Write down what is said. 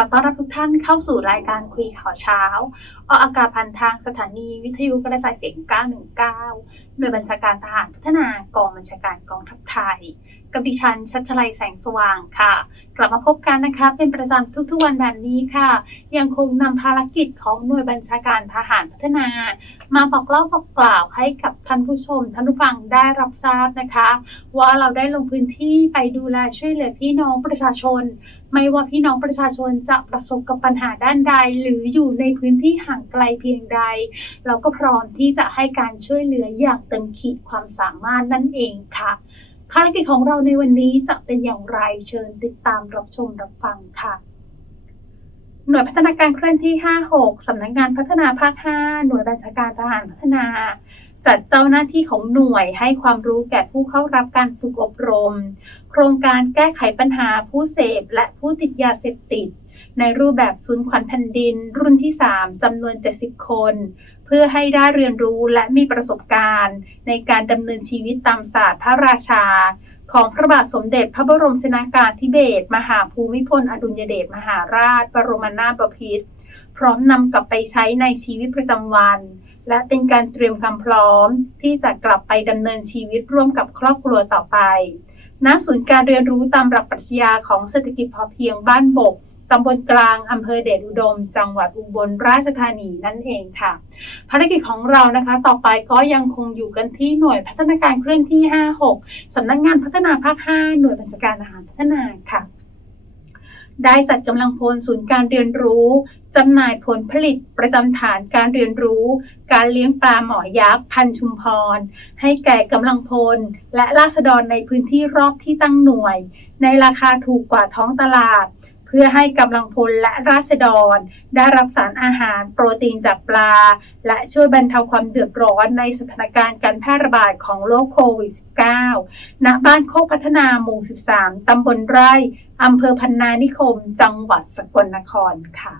อต้อนรับทุกท่านเข้าสู่รายการคุยข่าวเช้า ออกอากาศผ่านทางสถานีวิทยุกระจายเสียง 919 หน่วยบัญชาการทหารพัฒนากองบัญชาการกองทัพไทย กับดิฉันชัชลัยแสงสว่างค่ะ กลับมาพบกันนะคะเป็นประจำทุกๆวันแบบนี้ค่ะ ยังคงนำภารกิจของหน่วยบัญชาการทหารพัฒนา มาบอกเล่าบอกกล่าวให้กับท่านผู้ชมท่านผู้ฟังได้รับทราบนะคะ ว่าเราได้ลงพื้นที่ไปดูแลช่วยเหลือพี่น้องประชาชน ไม่ว่าพี่น้องประชาชนจะประสบกับปัญหาด้านใด หรืออยู่ในพื้นที่ห่างไกลเพียงใด เราก็พร้อมที่จะให้การช่วยเหลืออย่างเต็มขีดความสามารถนั่นเองค่ะ ภารกิจของเราในวันนี้จะเป็นอย่างไรเชิญติดตามรับชมรับฟังค่ะ หน่วยพัฒนาการเคลื่อนที่ 56 สำนักงานพัฒนาภาค 5 หน่วยบัญชาการทหารพัฒนาจัดเจ้าหน้าที่ของหน่วยให้ความรู้แก่ผู้เข้ารับการฝึกอบรม โครงการแก้ไขปัญหาผู้เสพและผู้ติดยาเสพติด ในรูปแบบศูนย์ขวัญแผ่นดิน รุ่นที่ 3จำนวน 70 คน เพื่อให้ได้เรียนรู้และมีประสบการณ์ ในการดำเนินชีวิตตามศาสตร์พระราชา ของพระบาทสมเด็จพระบรมชนากาธิเบศรมหาภูมิพลอดุลยเดชมหาราช บรมนาถบพิตรพร้อมนำกลับไปใช้ในชีวิตประจำวัน และเป็นการเตรียมความพร้อม ที่จะกลับไปดำเนินชีวิตร่วมกับครอบครัวต่อไป ณ ศูนย์การเรียนรู้ตามหลักปรัชญาของเศรษฐกิจพอเพียงบ้านบกตำบลกลาง อำเภอเดชอุดม จังหวัดอุบลราชธานีนั่นเองค่ะ ภารกิจของเรานะคะ ต่อไปก็ยังคงอยู่กันที่หน่วยพัฒนาการเคลื่อนที่ 56 สำนักงานพัฒนาภาค 5 หน่วยบัญชาการอาหารพัฒนาค่ะ ได้จัดกำลังพลศูนย์การเรียนรู้จำหน่ายผลผลิตประจำฐานการเรียนรู้ การเลี้ยงปลาหมอยักษ์พันชุมพร ให้แก่กำลังพล และราษฎรในพื้นที่รอบที่ตั้งหน่วย ในราคาถูกกว่าท้องตลาด เพื่อให้กำลังพลและราษฎร ได้รับสารอาหารโปรตีนจากปลา และช่วยบรรเทาความเดือดร้อนในสถานการณ์การแพร่ระบาดของโรคโควิด -19 ณบ้านโคกพัฒนาหมู่ 13 ตำบลไร่อำเภอพันนานิคม จังหวัดสกลนครค่ะ